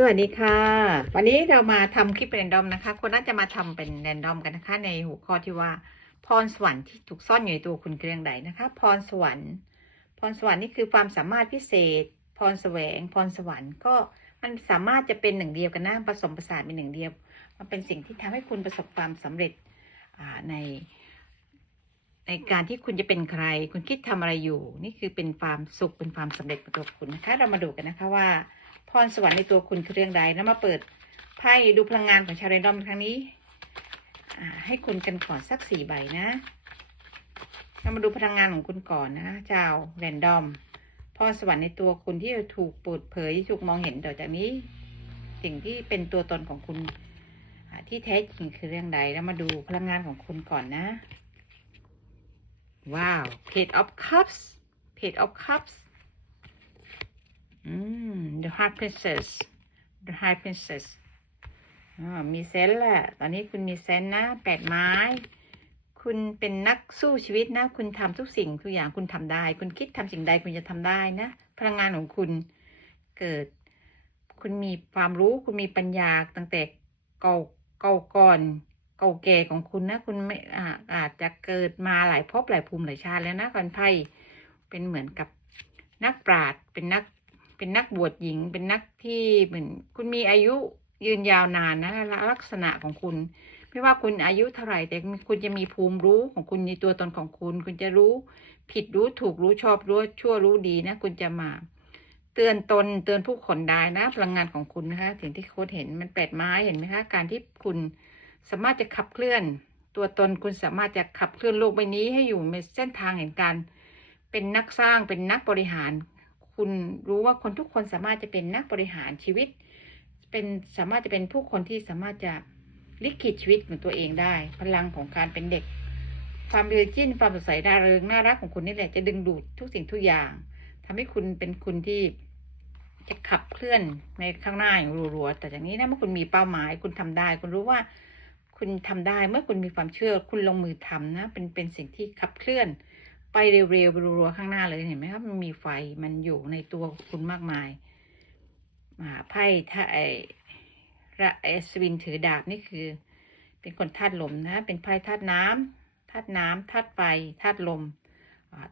สวัสดีค่ะ วันนี้เรามาทำคลิปแรนดอมนะคะ คนน่าจะมาทำเป็นแรนดอมกันนะคะ ในหัวข้อที่ว่า พรสวรรค์ที่ถูกซ่อนอยู่ในตัวคุณคือเรื่องใดนะคะ พรสวรรค์พรสวรรค์นี่คือความสามารถพิเศษ พรแสวง พรสวรรค์ก็มันสามารถจะเป็นหนึ่งเดียวกันนะผสมผสานเป็นหนึ่งเดียว มันเป็นสิ่งที่ทำให้คุณประสบความสำเร็จใน ในการที่คุณจะเป็นใคร คุณคิดทำอะไรอยู่ นี่คือเป็นความสุขเป็นความสำเร็จของตัวคุณนะคะ เรามาดูกันนะคะว่า พรสวรรค์ในตัวคุณคือเรื่องใดแล้วมาเปิดไพ่ดูพลังงานของชาวเรนดอมครั้งนี้ให้คุณกันก่อนสักสี่ใบนะเรามาดูพลังงานของคุณก่อนนะชาวแรนดอมพรสวรรค์ในตัวคุณที่จะถูกเปิดเผยถูกมองเห็นต่อจากนี้ สิ่งที่เป็นตัวตนของคุณที่แท้จริงคือเรื่องใดแล้วมาดูพลังงานของคุณก่อนนะ ว้าว Page of Cups Page of Cups อืม The Heart Princess The Heart Princess มีเซนแหละ ตอนนี้คุณมีเซนนะ แปดไม้ คุณเป็นนักสู้ชีวิตนะ คุณทำทุกสิ่งทุกอย่างคุณทำได้ คุณคิดทำสิ่งใดคุณจะทำได้นะ พลังงานของคุณเกิด คุณมีความรู้ คุณมีปัญญาตั้งแต่เก่าเก่าก่อน เก่าแก่ของคุณนะ คุณไม่อาอาจจะเกิดมาหลายภพหลายภูมิหลายชาติแล้วนะก่อนไพ่เป็นเหมือนกับนักปราชญ์เป็นนัก เป็นนักบวชหญิง เป็นนักที่เหมือนคุณมีอายุยืนยาวนานนะล,ลักษณะของคุณ ไม่ว่าคุณอายุเท่าไหร่แต่คุณจะมีภูมิรู้ของคุณในตัวตนของคุณ คุณจะรู้ผิดรู้ถูกรู้ชอบรู้ชั่วรู้ดีนะ คุณจะมา เตือนตนเตือนผู้คนได้นะ พลังงานของคุณนะคะสิ่งที่โค้ดเห็นมันแปดไม้เห็นไหมคะการที่คุณสามารถจะขับเคลื่อน ตัวตนคุณสามารถจะขับเคลื่อนโลกใบนี้ให้อยู่ในเส้นทางแห่งการเป็นนักสร้างเป็นนักบริหาร คุณรู้ว่าคนทุกคนสามารถจะเป็นนักบริหารชีวิต เป็นสามารถจะเป็นผู้คนที่สามารถจะลิขิตชีวิตของตัวเองได้ พลังของการเป็นเด็ก ความเรือจิ้นความสดใสร่าเริงน่ารักของคุณนี่แหละจะดึงดูดทุกสิ่งทุกอย่างทำให้คุณเป็นคุณที่จะขับเคลื่อนในข้างหน้าอย่างรัวๆ แต่จากนี้นะเมื่อคุณมีเป้าหมาย คุณทำได้ คุณรู้ว่าคุณทำได้ เมื่อคุณมีความเชื่อ คุณลงมือทำนะ เป็นเป็นสิ่งที่ขับเคลื่อน ไปเร็วๆไปรัวๆข้างหน้าเลยเห็นไหมครับมันมีไฟมันอยู่ในตัวคุณมากมายอ่าไพ่ถ้าไอระไอสวินถือดาบนี่คือ เป็นคนธาตุลมนะ เป็นไพ่ธาตุน้ำธาตุน้ำธาตุไฟธาตุลม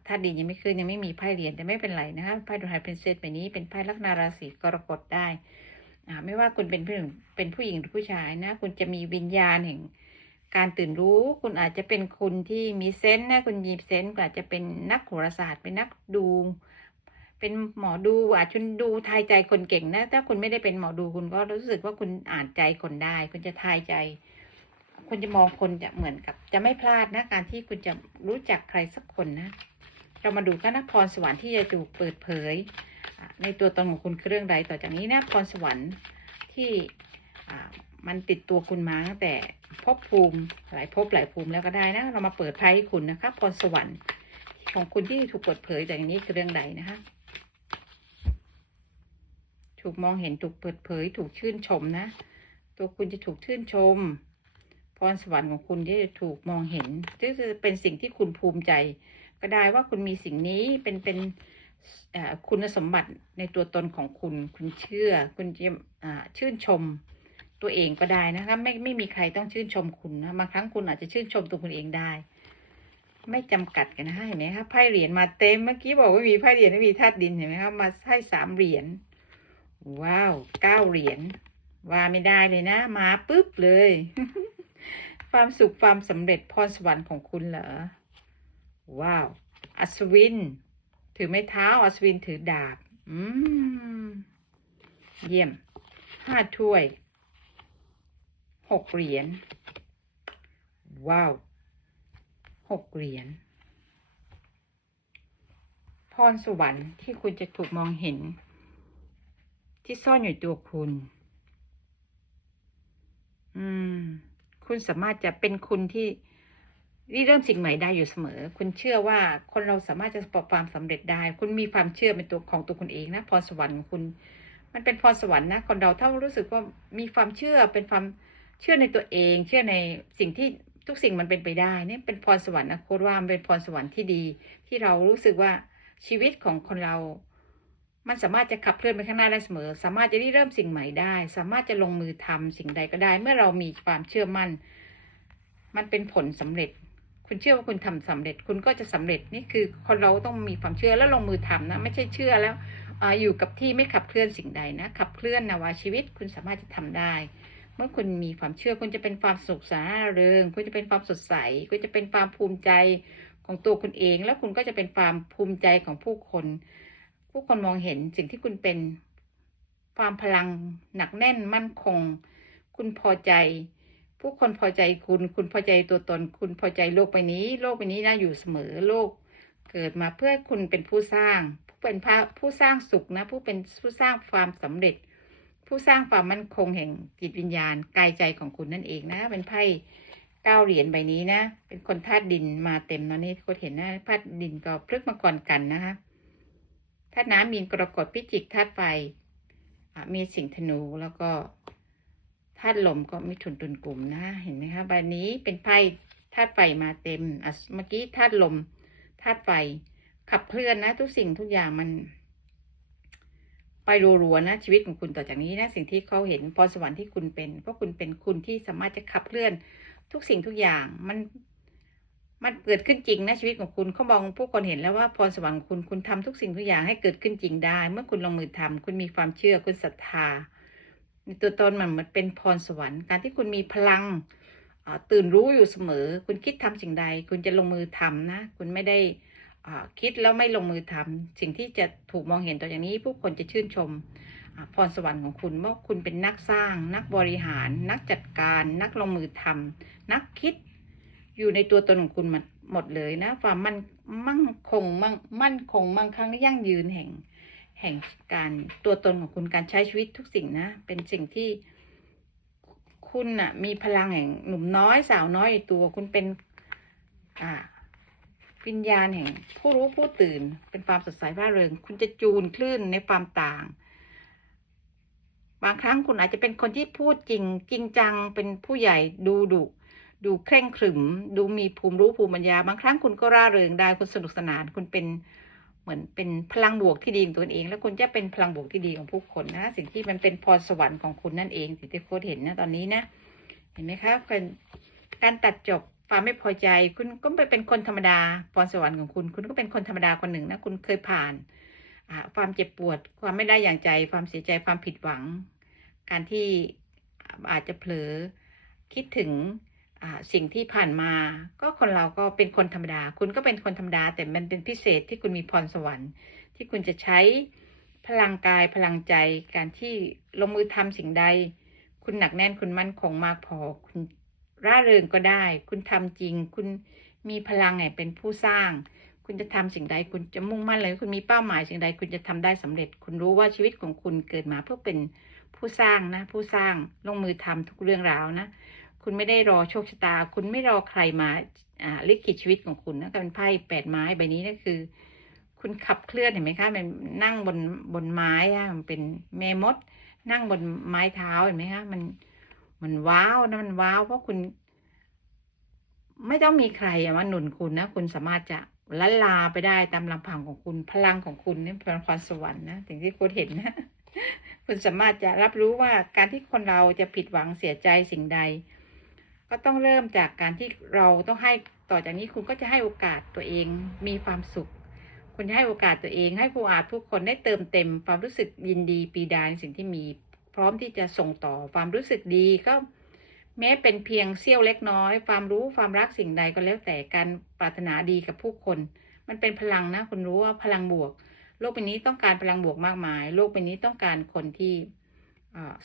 ธาตุดินยังไม่ขึ้นยังไม่มีไพ่เหรียญแต่ไม่เป็นไรนะคะไพ่ดูไฮเพนเซสไปนี้เป็นไพ่ลัคนาราศีกรกฎได้ไม่ว่าคุณเป็นผู้หญิงเป็นผู้หญิงหรือผู้ชายนะ คุณจะมีวิญญาณแห่ง การตื่นรู้ คุณอาจจะเป็นคนที่มีเซนส์นะคุณมีเซนส์คุณอาจจะเป็นนักโหราศาสตร์เป็นนักดู เป็นหมอดูอาจจะดูทายใจคนเก่งนะ ถ้าคุณไม่ได้เป็นหมอดูคุณก็รู้สึกว่าคุณอ่านใจคนได้ คุณจะทายใจ คุณจะมองคนจะเหมือนกับ จะไม่พลาดนะการที่คุณจะรู้จักใครสักคนนะ เรามาดูกันนะพรสวรรค์ที่จะถูกเปิดเผย ในตัวตนของคุณคือเรื่องใดต่อจากนี้นะพรสวรรค์ที่อ่า มันติดตัวคุณมาตั้งแต่ภพภูมิหลายภพหลายภูมิแล้วก็ได้นะ เรามาเปิดไพ่ให้คุณนะคะพรสวรรค์ของคุณที่ถูกเปิดเผยจากนี้คือเรื่องใดนะคะ ถูกมองเห็นถูกเปิดเผย ถูกชื่นชมนะ ตัวคุณจะถูกชื่นชม พรสวรรค์ของคุณที่จะถูกมองเห็นที่จะเป็นสิ่งที่คุณภูมิใจ ก็ได้ว่าคุณมีสิ่งนี้เป็นเป็นคุณสมบัติในตัวตนของคุณ คุณเชื่อ คุณจะชื่นชม ตัวเองก็ได้นะคะไม่ไม่มีใครต้องชื่นชมคุณนะบางครั้งคุณอาจจะชื่นชมตัวคุณเองได้ ไม่จำกัดกันนะคะเห็นไหมคะไพ่เหรียญมาเต็มเมื่อกี้บอกว่ามีไพ่เหรียญไม่มีธาตุดินเห็นไหมคะมาให้สามเหรียญว้าวเก้าเหรียญว่าไม่ได้เลยนะ มาปุ๊บเลย ความสุขความสำเร็จพรสวรรค์ของคุณเหรอว้าว อัศวิน ถือไม้เท้า อัศวินถือดาบ อืม เยี่ยมห้าถ้วย หกเหรียญ ว้าวหกเหรียญ พรสวรรค์ที่คุณจะถูกมองเห็น ที่ซ่อนอยู่ตัวคุณ อืม คุณสามารถจะเป็นคุณที่ริเริ่มสิ่งใหม่ได้อยู่เสมอ คุณเชื่อว่าคนเราสามารถจะประสบความสำเร็จได้ คุณมีความเชื่อเป็นตัวของตัวคุณเองนะพรสวรรค์ของคุณ มันเป็นพรสวรรค์นะ คนเราถ้ารู้สึกว่ามีความเชื่อเป็นความ เชื่อในตัวเอง เชื่อในสิ่งที่ทุกสิ่งมันเป็นไปได้เนี่ยเป็นพรสวรรค์นะโค้ดว่ามันเป็นพรสวรรค์ที่ดี ที่เรารู้สึกว่าชีวิตของคนเรา มันสามารถจะขับเคลื่อนไปข้างหน้าได้เสมอ สามารถจะริเริ่มสิ่งใหม่ได้ สามารถจะลงมือทำสิ่งใดก็ได้ เมื่อเรามีความเชื่อมั่น มันเป็นผลสำเร็จ คุณเชื่อว่าคุณทำสำเร็จ คุณก็จะสำเร็จนี่คือคนเราต้องมีความเชื่อแล้วลงมือทำนะ ไม่ใช่เชื่อแล้วออยู่กับที่ไม่ขับเคลื่อนสิ่งใดนะขับเคลื่อนนาวาชีวิตคุณสามารถจะทำได้ เมื่อคุณมีความเชื่อคุณจะเป็นความสุขสาเริง คุณจะเป็นความสดใส คุณจะเป็นความภูมิใจของตัวคุณเอง แล้วคุณก็จะเป็นความภูมิใจของผู้คน ผู้คนมองเห็นสิ่งที่คุณเป็นความพลังหนักแน่นมั่นคง คุณพอใจ ผู้คนพอใจคุณ คุณพอใจตัวตน คุณพอใจโลกใบนี้ โลกใบนี้น่าอยู่เสมอโลก เกิดมาเพื่อคุณเป็นผู้สร้าง ผู้เป็นผู้สร้างสุขนะ ผู้เป็นผู้สร้างความสำเร็จ ผู้สร้างความมั่นคงแห่งจิตวิญญาณกายใจของคุณนั่นเองนะ เป็นไพ่เก้าเหรียญใบนี้นะ เป็นคนธาตุดินมาเต็มนะนี่คนเห็นนะธาตุดินก็พลึกมาก่อนกันนะคะธาตุน้ำมีนกรกฎพิจิกธาตุไฟมีสิงห์ธนูแล้วก็ธาตุลมก็มีถุนตุนกลุ่มนะเห็นไหมคะใบนี้เป็นไพ่ธาตุไฟมาเต็มอะเมื่อกี้ธาตุลมธาตุไฟขับเคลื่อนนะ ทุกสิ่งทุกอย่างมัน ไปรัวๆนะชีวิตของคุณต่อจากนี้นะสิ่งที่เขาเห็นพรสวรรค์ที่คุณเป็น เพราะคุณเป็นคุณที่สามารถจะขับเคลื่อนทุกสิ่งทุกอย่างมันมันเกิดขึ้นจริงนะชีวิตของคุณเขามองผู้คนเห็นแล้วว่าพรสวรรค์ของคุณคุณทำทุกสิ่งทุกอย่างให้เกิดขึ้นจริงได้ เมื่อคุณลงมือทำคุณมีความเชื่อคุณศรัทธาในตัวตนมันเหมือนเป็นพรสวรรค์การที่คุณมีพลังตื่นรู้อยู่เสมอ คุณคิดทำสิ่งใด คุณจะลงมือทำนะ คุณไม่ได้ คิดแล้วไม่ลงมือทำสิ่งที่จะถูกมองเห็นต่อจากนี้ ผู้คนจะชื่นชมพรสวรรค์ของคุณว่าคุณเป็นนักสร้าง นักบริหาร นักจัดการ นักลงมือทำนักคิดอยู่ในตัวตนของคุณหมดเลยนะความมั่นมั่งคงมั่งมั่นคงมั่งคั่งและยั่งยืนแห่งแห่งการตัวตนของคุณการใช้ชีวิตทุกสิ่งนะ เป็นสิ่งที่คุณน่ะมีพลังแห่งหนุ่มน้อยสาวน้อยตัวคุณเป็น อ่า วิญญาณแห่ง ผู้รู้ผู้ตื่นเป็นความสดใสร่าเริง คุณจะจูนคลื่นในความต่าง บางครั้งคุณอาจจะเป็นคนที่พูดจริง จริงจังเป็นผู้ใหญ่ดูดุดูเคร่งขรึม ดูมีภูมิรู้ภูมิปัญญา บางครั้งคุณก็ร่าเริงได้คุณสนุกสนานคุณเป็นเหมือนเป็นพลังบวกที่ดีของตัวเอง แล้วคุณจะเป็นพลังบวกที่ดีของผู้คนนะ สิ่งที่มันเป็นพรสวรรค์ของคุณนั่นเองสิ่งที่โค้ดเห็นนะตอนนี้นะ เห็นไหมคะการการตัดจบ ความไม่พอใจ คุณก็ไปเป็นคนธรรมดาพรสวรรค์ของคุณ คุณก็เป็นคนธรรมดาคนหนึ่งนะคุณเคยผ่านความเจ็บปวด ความไม่ได้อย่างใจ ความเสียใจความผิดหวัง การที่อาจจะเผลอคิดถึงสิ่งที่ผ่านมา ก็คนเราก็เป็นคนธรรมดา คุณก็เป็นคนธรรมดา แต่มันเป็นพิเศษที่คุณมีพรสวรรค์ ที่คุณจะใช้พลังกายพลังใจ การที่ลงมือทำสิ่งใด คุณหนักแน่นคุณมั่นคงมากพอ คุณ ร่าเริงก็ได้ คุณทำจริง คุณมีพลังแห่งเป็นผู้สร้าง คุณจะทำสิ่งใด คุณจะมุ่งมั่นเลย คุณมีเป้าหมายสิ่งใด คุณจะทำได้สำเร็จ คุณรู้ว่าชีวิตของคุณเกิดมาเพื่อเป็นผู้สร้างนะ ผู้สร้างลงมือทำทุกเรื่องราวนะ คุณไม่ได้รอโชคชะตา คุณไม่รอใครมาอ่าลิขิตชีวิตของคุณนะก็เป็นไพ่แปดไม้ใบนี้นะคือ คุณขับเคลื่อนเห็นไหมคะมันนั่งบนบนไม้อะมันเป็นแม่มด นั่งบนไม้เท้าเห็นไหมคะมัน มันว้าวนะมันว้าวเพราะคุณ ไม่ต้องมีใครมาหนุนคุณนะ คุณสามารถจะละลาไปได้ตามลำพังของคุณพลังของคุณนี่เป็นความสวรรค์นะสิ่งที่คุณเห็นนะ คุณสามารถจะรับรู้ว่าการที่คนเราจะผิดหวังเสียใจสิ่งใด ก็ต้องเริ่มจากการที่เราต้องให้ต่อจากนี้คุณก็จะให้โอกาสตัวเองมีความสุข คุณจะให้โอกาสตัวเอง ให้ผู้อาจทุกคนได้เติมเต็มความรู้สึกยินดีปีดาในสิ่งที่มี พร้อมที่จะส่งต่อความรู้สึกดีก็แม้เป็นเพียงเสี้ยวเล็กน้อย ความรู้ความรักสิ่งใดก็แล้วแต่การปรารถนาดีกับผู้คน มันเป็นพลังนะคุณรู้ว่าพลังบวก โลกใบนี้ต้องการพลังบวกมากมาย โลกใบนี้ต้องการคนที่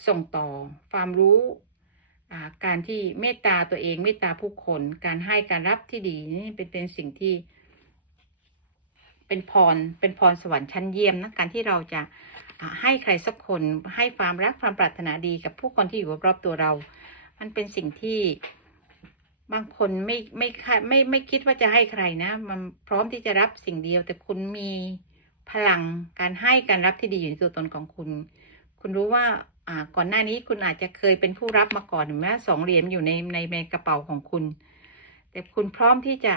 ส่งต่อความรู้การที่เมตตาตัวเองเมตตาผู้คน การให้การรับที่ดีนี่เป็นเป็นสิ่งที่เป็นพรเป็นพรสวรรค์ชั้นเยี่ยมนะการที่เราจะ ให้ใครสักคนให้ความรักความปรารถนาดีกับผู้คนที่อยู่รอบๆตัวเรา มันเป็นสิ่งที่บางคนไม่ไม่คาดไม่ไม่คิดว่าจะให้ใครนะ มันพร้อมที่จะรับสิ่งเดียว แต่คุณมีพลังการให้การรับที่ดีอยู่ในตัวตนของคุณ คุณรู้ว่าอ่าก่อนหน้านี้คุณอาจจะเคยเป็นผู้รับมาก่อนเห็นไหมสองเหรียญอยู่ในในในกระเป๋าของคุณ แต่คุณพร้อมที่จะ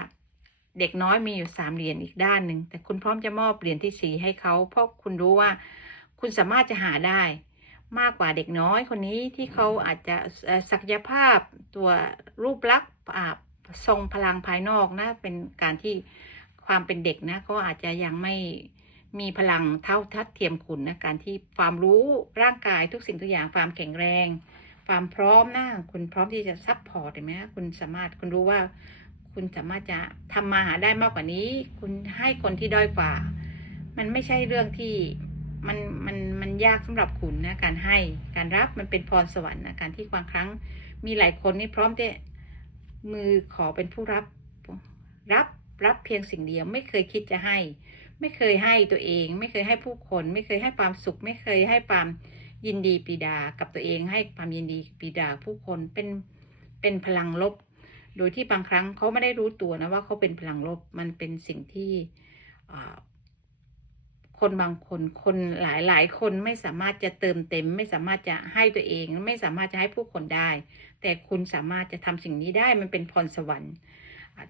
เด็กน้อยมีอยู่สามเหรียญอีกด้านหนึ่งแต่คุณพร้อมจะมอบเหรียญที่สี่ให้เขาเพราะคุณรู้ว่า คุณสามารถจะหาได้มากกว่าเด็กน้อยคนนี้ที่เขาอาจจะศักยภาพตัวรูปลักษณ์อ่าทรงพลังภายนอกนะ เป็นการที่ความเป็นเด็กนะเขาอาจจะยังไม่มีพลังเท่าทัดเทียมคุณนะการที่ความรู้ร่างกายทุกสิ่งทุกอย่างความแข็งแรง ความพร้อมนะคุณพร้อมที่จะซัพพอร์ตเห็นไหมคะคุณสามารถคุณรู้ว่า คุณสามารถจะทำมาหาได้มากกว่านี้ คุณให้คนที่ด้อยกว่า มันไม่ใช่เรื่องที่ มันมันมันยากสำหรับคุณนะการให้การรับมันเป็นพรสวรรค์นะการที่บางครั้งมีหลายคนนี่พร้อมจะมือขอเป็นผู้รับ รับรับเพียงสิ่งเดียว ไม่เคยคิดจะให้ ไม่เคยให้ตัวเอง ไม่เคยให้ผู้คน ไม่เคยให้ความสุข ไม่เคยให้ความยินดีปีดากับตัวเองให้ความยินดีปีดาผู้คนเป็นเป็นพลังลบ โดยที่บางครั้งเขาไม่ได้รู้ตัวนะว่าเขาเป็นพลังลบมันเป็นสิ่งที่อ่า คนบางคนคนหลายหลายคนไม่สามารถจะเติมเต็ม ไม่สามารถจะให้ตัวเอง ไม่สามารถจะให้ผู้คนได้ แต่คุณสามารถจะทำสิ่งนี้ได้มันเป็นพรสวรรค์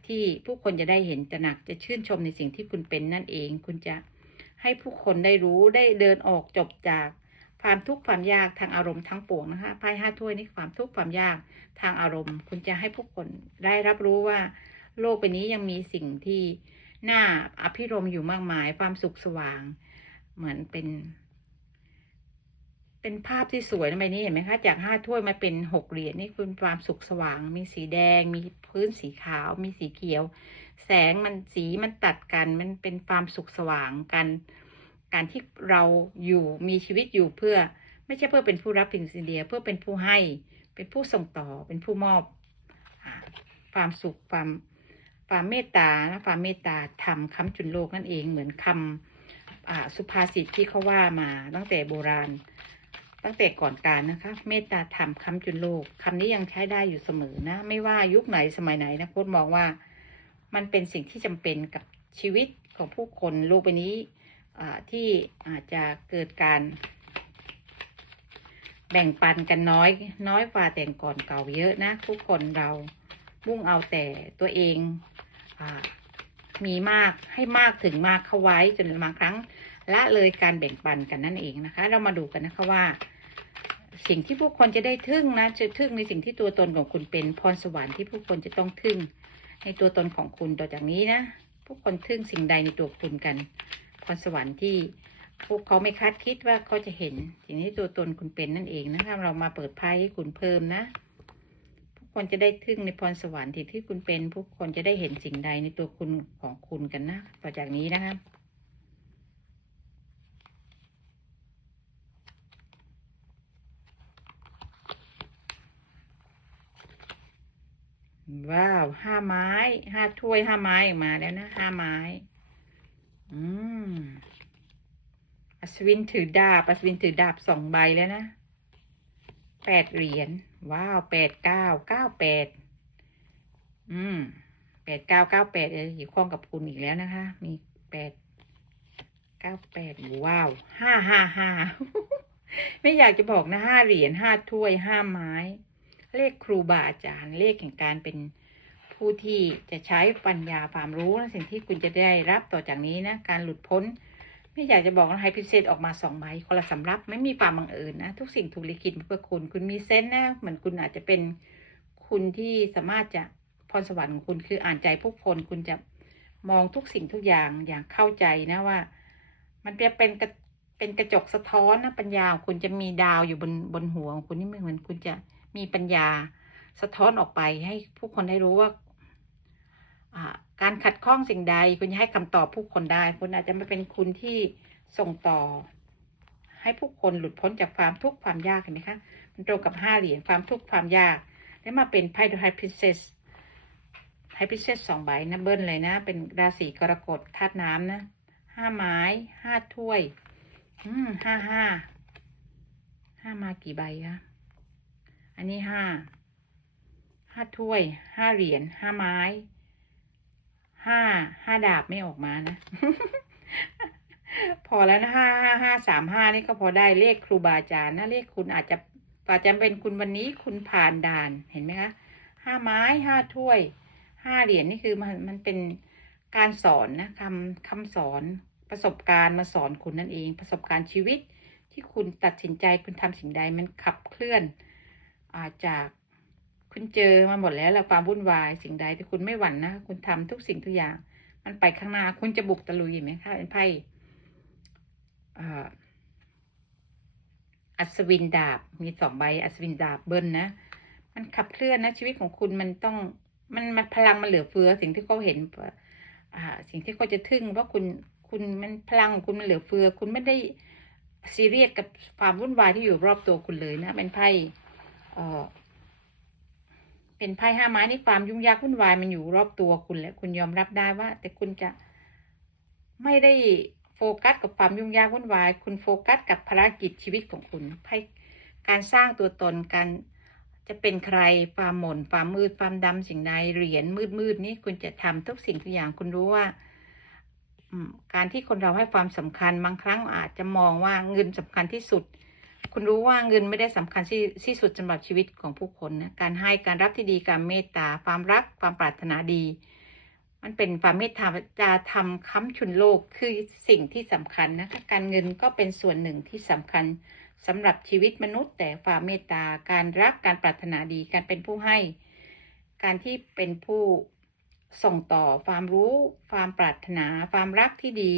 ที่ผู้คนจะได้เห็นตระหนักจะชื่นชมในสิ่งที่คุณเป็นนั่นเอง คุณจะให้ผู้คนได้รู้ได้เดินออกจบจากความทุกข์ความยากทางอารมณ์ทั้งปวงนะคะไพ่ห้าถ้วยนี่ความทุกข์ความยากทางอารมณ์ คุณจะให้ผู้คนได้รับรู้ว่า โลกใบนี้ยังมีสิ่งที่ หน่าอภิรมอยู่มากมาย ความสุขสว่าง เหมือนเป็น เป็นภาพที่สวยนะใบนี้เห็นไหมคะ จากห้าถ้วยมาเป็นหกเหรียญนี่คือความสุขสว่าง มีสีแดง มีพื้นสีขาว มีสีเขียว แสงมันสีมันตัดกัน มันเป็นความสุขสว่างกัน การที่เราอยู่มีชีวิตอยู่เพื่อไม่ใช่เพื่อเป็นผู้รับพียงสิ่งเดียวเพื่อเป็นผู้ให้ เป็นผู้ส่งต่อ เป็นผู้มอบความสุขความ ความเมตตานะความเมตตาทำค้ำจุนโลกนั่นเองเหมือนคำสุภาษิตที่เขาว่ามาตั้งแต่โบราณ ตั้งแต่ก่อนการนะคะ เมตตาธรรมคำจุนโลกคำนี้ยังใช้ได้อยู่เสมอนะ ไม่ว่ายุคไหนสมัยไหนนะโค้ดมองว่า มันเป็นสิ่งที่จำเป็นกับชีวิตของผู้คนโลกใบนี้ที่อาจจะเกิดการ แบ่งปันกันน้อย น้อยกว่าแต่ก่อนเก่าเยอะนะผู้คนเรามุ่งเอาแต่ตัวเอง มีมากให้มากถึงมากเข้าไว้จนบางครั้งละเลยการแบ่งปันกันนั่นเองนะคะ เรามาดูกันนะคะว่า สิ่งที่ผู้คนจะได้ทึ่งนะจะทึ่งในสิ่งที่ตัวตนของคุณเป็นพรสวรรค์ที่ผู้คนจะต้องทึ่ง ในตัวตนของคุณต่อจากนี้นะผู้คนทึ่งสิ่งใดในตัวคุณกัน พรสวรรค์ที่พวกเขาไม่คาดคิดว่าเขาจะเห็นสิ่งที่ตัวตนคุณเป็นนั่นเองนะคะเรามาเปิดไพ่ให้คุณเพิ่มนะ คนจะได้ทึ่งในพรสวรรค์ที่ที่คุณเป็นผู้คนจะได้เห็นสิ่งใดในตัวคุณของคุณกันนะ ต่อจากนี้นะคะว้าวห้าไม้ห้าถ้วยห้าไม้ออกมาแล้วนะห้าไม้ อืมอัศวินถือดาบอัศวินถือดาบสองใบแล้วนะ แปดเหรียญ ว้าวแปดเก้าเก้าแปด อืมแปดเก้าเก้าแปดเกี่ยวข้องกับคุณอีกแล้วนะคะ มีแปดเก้าแปดว้าวห้าห้าห้าไม่อยากจะบอกนะห้าเหรียญห้าถ้วยห้าไม้ เลขครูบาอาจารย์ เลขแห่งการเป็นผู้ที่จะใช้ปัญญาความรู้และสิ่งที่คุณจะได้รับต่อจากนี้นะ การหลุดพ้น ไม่อยากจะบอกนะให้พิเศษออกมาสองใบคนละสำรับไม่มีความบังเอิญนะ ทุกสิ่งถูกลิขิตมาเพื่อคุณ คุณมีเซนส์นะ เหมือนคุณอาจจะเป็นคุณที่สามารถจะพรสวรรค์ของคุณคืออ่านใจผู้คนคุณจะมองทุกสิ่งทุกอย่างอย่างเข้าใจนะว่า มันจะเป็นกระเป็นกระจกสะท้อนนะปัญญาคุณจะมีดาวอยู่บนบนหัวของคุณนี่เหมือนคุณจะมีปัญญาสะท้อนออกไปให้ผู้คนได้รู้ว่า การขัดข้องสิ่งใด คุณจะให้คำตอบผู้คนได้ คุณอาจจะไม่เป็นคุณที่ส่งต่อ ให้ผู้คนหลุดพ้นจากความทุกข์ความยากเห็นไหมคะมันตรงกับห้าเหรียญความทุกข์ความยาก แล้วมาเป็นไพ่ดูไฮพิเซสไฮพิเซสสองใบนะเบิ้ลเลยนะ เป็นราศีกรกฎธาตุน้ำนะห้าไม้ห้าถ้วย อืมห้าห้าห้ามากี่ใบคะอันนี้ห้าห้าถ้วยห้าเหรียญห้าไม้ ห้าห้าดาบไม่ออกมานะ พอแล้วนะห้าห้าห้าสามห้านี่ก็พอได้เลขครูบาอาจารย์นะเลขคุณอาจจะอาจจะเป็นคุณวันนี้คุณผ่านด่านเห็นไหมคะห้าไม้ห้าถ้วยห้าเหรียญนี่คือมันมันเป็นการสอนนะคำคำสอนประสบการณ์มาสอนคุณนั่นเอง ประสบการณ์ชีวิตที่คุณตัดสินใจคุณทำสิ่งใดมันขับเคลื่อนอาจาก คุณเจอมาหมดแล้วแล้วความวุ่นวายสิ่งใดที่คุณไม่หวั่นนะคุณทำทุกสิ่งทุกอย่าง มันไปข้างหน้าคุณจะบุกตะลุยไหมคะเป็นไพ่อัศวินดาบ มีสองใบอัศวินดาบเบิ้ลนะ มันขับเคลื่อนนะชีวิตของคุณมันต้องมันมันพลังมันเหลือเฟือ สิ่งที่เขาเห็นอ่า สิ่งที่เขาจะทึ่งว่าคุณคุณมันพลังของคุณมันเหลือเฟือ คุณไม่ได้ซีเรียสกับความวุ่นวายที่อยู่รอบตัวคุณเลยนะ เป็นไพ่เอ่อ เป็นไพ่ห้าไม้นี่ความยุ่งยากวุ่นวายมันอยู่รอบตัวคุณและคุณยอมรับได้ว่า แต่คุณจะไม่ได้โฟกัสกับความยุ่งยากวุ่นวาย คุณโฟกัสกับภารกิจชีวิตของคุณไพ่การสร้างตัวตนการจะเป็นใครความหม่นความมืดความดำสิ่งใดเหรียญมืดมืดๆนี้คุณจะทำทุกสิ่งทุกอย่างคุณรู้ว่าการที่คนเราให้ความสำคัญบางครั้งอาจจะมองว่าเงินสำคัญที่สุด คุณรู้ว่าเงินไม่ได้สำคัญที่ที่สุดสำหรับชีวิตของผู้คนนะการให้การรับที่ดีการเมตตาความรักความปรารถนาดี มันเป็นความเมตตาจะทำค้ำชุนโลกคือสิ่งที่สำคัญนะคะการเงินก็เป็นส่วนหนึ่งที่สำคัญสำหรับชีวิตมนุษย์ แต่ความเมตตาการรักการปรารถนาดีการเป็นผู้ให้ การที่เป็นผู้ส่งต่อความรู้ ความปรารถนา ความรักที่ดี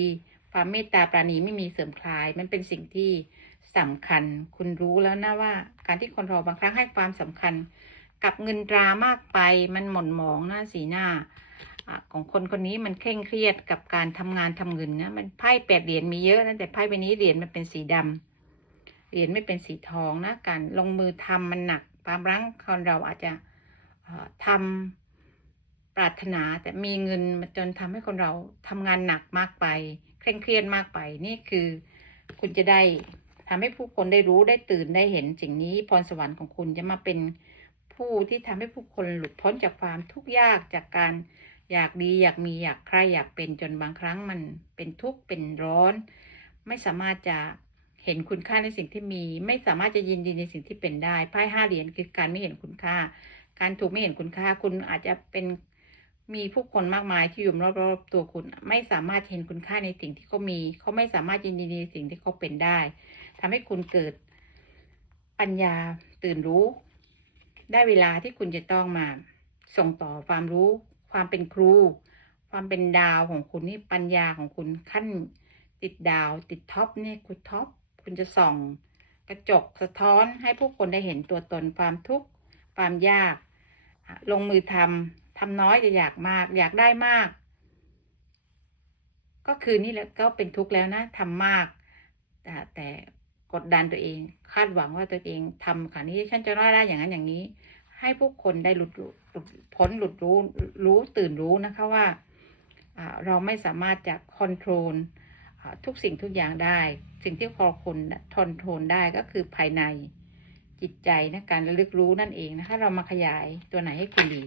ความเมตตาปราณีไม่มีเสื่อมคลาย มันเป็นสิ่งที่ สำคัญ คุณรู้แล้วนะว่า การที่คนเราบางครั้งให้ความสำคัญ กับเงินตรามากไปมันหม่นหมองหน้าสีหน้าอของคนคนนี้มันเคร่งเครียดกับการทำงานทำเงินนะมันไพ่แปดเหรียญมีเยอะนะแต่ไพ่ใบนี้เหรียญมันเป็นสีดำเหรียญไม่เป็นสีทองนะการลงมือทำมันหนักความรั้งคนเราอาจจะเอ่อทำปรารถนาแต่มีเงินมาจนทำให้คนเราทำงานหนักมากไป เคร่งเครียดมากไปนี่คือคุณจะได้ ทำให้ผู้คนได้รู้ได้ตื่นได้เห็นสิ่งนี้พรสวรรค์ของคุณจะมาเป็นผู้ที่ทำให้ผู้คนหลุดพ้นจากความทุกข์ยากจากการอยากดีอยากมีอยากใครอยากเป็นจนบางครั้งมันเป็นทุกข์เป็นร้อน ไม่สามารถจะเห็นคุณค่าในสิ่งที่มี ไม่สามารถจะยินดีในสิ่งที่เป็นได้ไพ่ห้าเหรียญคือการไม่เห็นคุณค่า การถูกไม่เห็นคุณค่า คุณอาจจะเป็นมีผู้คนมากมายที่อยู่รอบๆตัวคุณ ไม่สามารถเห็นคุณค่าในสิ่งที่เขามี เขาไม่สามารถยินดีในสิ่งที่เขาเป็นได้ ทำให้คุณเกิดปัญญาตื่นรู้ ได้เวลาที่คุณจะต้องมา ส่งต่อความรู้ ความเป็นครู ความเป็นดาวของคุณนี่ปัญญาของคุณขั้นติดดาวติดท็อปเนี่ยคุณท็อปคุณจะส่อง กระจกสะท้อนให้ผู้คนได้เห็นตัวตนความทุกข์ความยาก ลงมือทำทำน้อยจะอยากมาก อยากได้มาก ก็คือนี่แหละก็เป็นทุกข์แล้วนะทำมาก แต่ กดดันตัวเอง คาดหวังว่าตัวเองทำค่ะนี้ฉันจะได้ได้อย่างนั้นอย่างนี้ ให้ผู้คนได้หลุดหลุดพ้นหลุดรู้รู้ตื่นรู้นะคะว่าเราไม่สามารถจะคอนโทรลทุกสิ่งทุกอย่างได้ สิ่งที่คอคนทนโทนได้ก็คือภายในจิตใจนะการระลึกรู้นั่นเองนะคะ เรามาขยายตัวไหนให้คุณดี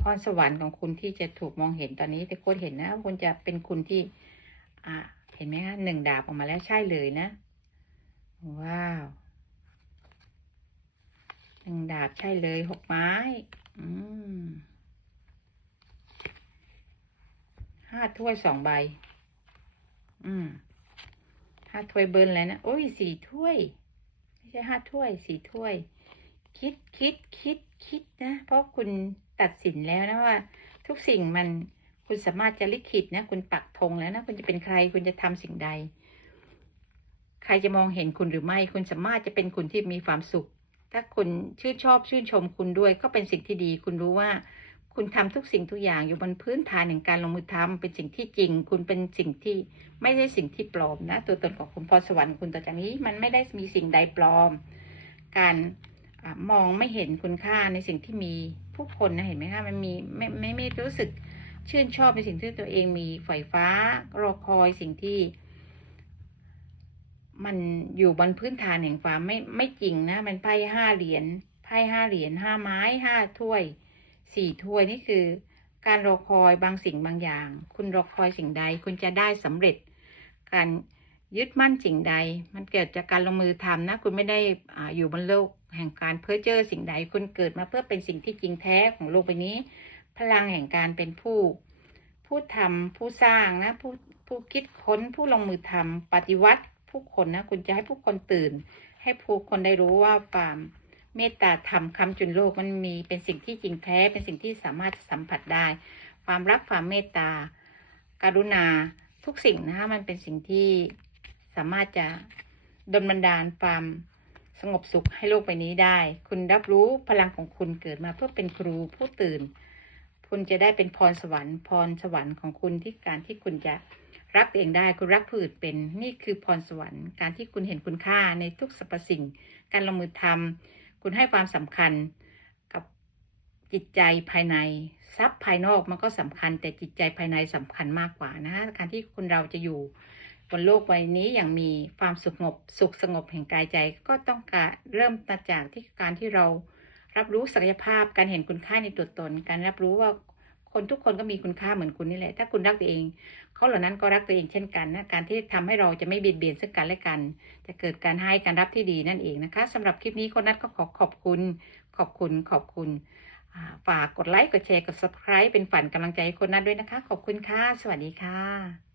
พรสวรรค์ของคุณที่จะถูกมองเห็นตอนนี้แต่โคนเห็นนะคุณจะเป็นคุณที่ อ่าเห็นไหมคะหนึ่งดาบออกมาแล้วใช่เลยนะ ว้าวหนึ่งดาบใช่เลยหกไม้ อืมห้าถ้วยสองใบ อืมห้าถ้วยเบิร์นแล้วนะโอ้ยสี่ถ้วย ไม่ใช่ห้าถ้วยสี่ถ้วย คิดคิดคิดคิดนะ เพราะคุณตัดสินแล้วนะว่า ทุกสิ่งมัน คุณสามารถจะลิขิตนะ คุณปักธงแล้วนะ คุณจะเป็นใคร คุณจะทำสิ่งใด ใครจะมองเห็นคุณหรือไม่ คุณสามารถจะเป็นคุณที่มีความสุข ถ้าคุณชื่นชอบชื่นชมคุณด้วย ก็เป็นสิ่งที่ดี คุณรู้ว่า คุณทำทุกสิ่งทุกอย่างอยู่บนพื้นฐานแห่งการลงมือทำเป็นสิ่งที่จริง คุณเป็นสิ่งที่ไม่ใช่สิ่งที่ปลอมนะ ตัวตนของคุณพรสวรรค์คุณต่อจากนี้ มันไม่ได้มีสิ่งใดปลอม การอมองไม่เห็นคุณค่าในสิ่งที่มีผู้คนนะเห็นไหมคะมันมีไม่ไม่ไม่รู้สึก ชื่นชอบในสิ่งที่ตัวเองมีไฟฟ้ารอคอยสิ่งที่ มันอยู่บนพื้นฐานแห่งความไม่ไม่จริงนะ มันไพ่ห้าเหรียญไพ่ห้าเหรียญห้าไม้ห้าถ้วยสี่ถ้วยนี่คือ การรอคอยบางสิ่งบางอย่าง คุณรอคอยสิ่งใด คุณจะได้สำเร็จ การยึดมั่นสิ่งใด มันเกิดจากการลงมือทำนะ คุณไม่ได้ออยู่บนโลกแห่งการเพ้อเจ้อสิ่งใด คุณเกิดมาเพื่อเป็นสิ่งที่จริงแท้ของโลกใบนี้ พลังแห่งการเป็นผู้ ผู้ทำผู้สร้างนะผู้ผู้คิดค้นผู้ลงมือทำปฏิวัติผู้คนนะคุณจะให้ผู้คนตื่น ให้ผู้คนได้รู้ว่าความเมตตาธรรมคำจุนโลกมันมีเป็นสิ่งที่จริงแท้เป็นสิ่งที่สามารถสัมผัสได้ ความรักความเมตตาการุณาทุกสิ่งนะคะมันเป็นสิ่งที่สามารถจะดลบันดาลความสงบสุขให้โลกใบนี้ได้ คุณรับรู้พลังของคุณเกิดมาเพื่อเป็นครูผู้ตื่น คุณจะได้เป็นพรสวรรค์ พรสวรรค์ของคุณที่การที่คุณจะรักตัวเองได้คุณรักผู้อื่นเป็นนี่คือพรสวรรค์ การที่คุณเห็นคุณค่าในทุกสรรพสิ่ง การลงมือทำคุณให้ความสำคัญกับจิตใจภายในทรัพย์ภายนอกมันก็สำคัญ แต่จิตใจภายในสำคัญมากกว่านะการที่คนเราจะอยู่บนโลกใบนี้อย่างมีความสุขสงบสุขสงบแห่งกายใจก็ต้องการเริ่มมาจากที่การที่เรา รับรู้ศักยภาพการเห็นคุณค่าในตัวตน การรับรู้ว่าคนทุกคนก็มีคุณค่าเหมือนคุณนี่แหละ ถ้าคุณรักตัวเอง เขาเหล่านั้นก็รักตัวเองเช่นกันนะ การที่ทำให้เราจะไม่เบียดเบียนซึ่งกันและกัน จะเกิดการให้การรับที่ดีนั่นเองนะคะสำหรับคลิปนี้คนนัดก็ขอขอบคุณ ขอบคุณ ขอบคุณ ฝากกดไลค์ กดแชร์ กด subscribe เป็นฝันกำลังใจให้คนนั้นด้วยนะคะ ขอบคุณค่ะ สวัสดีค่ะ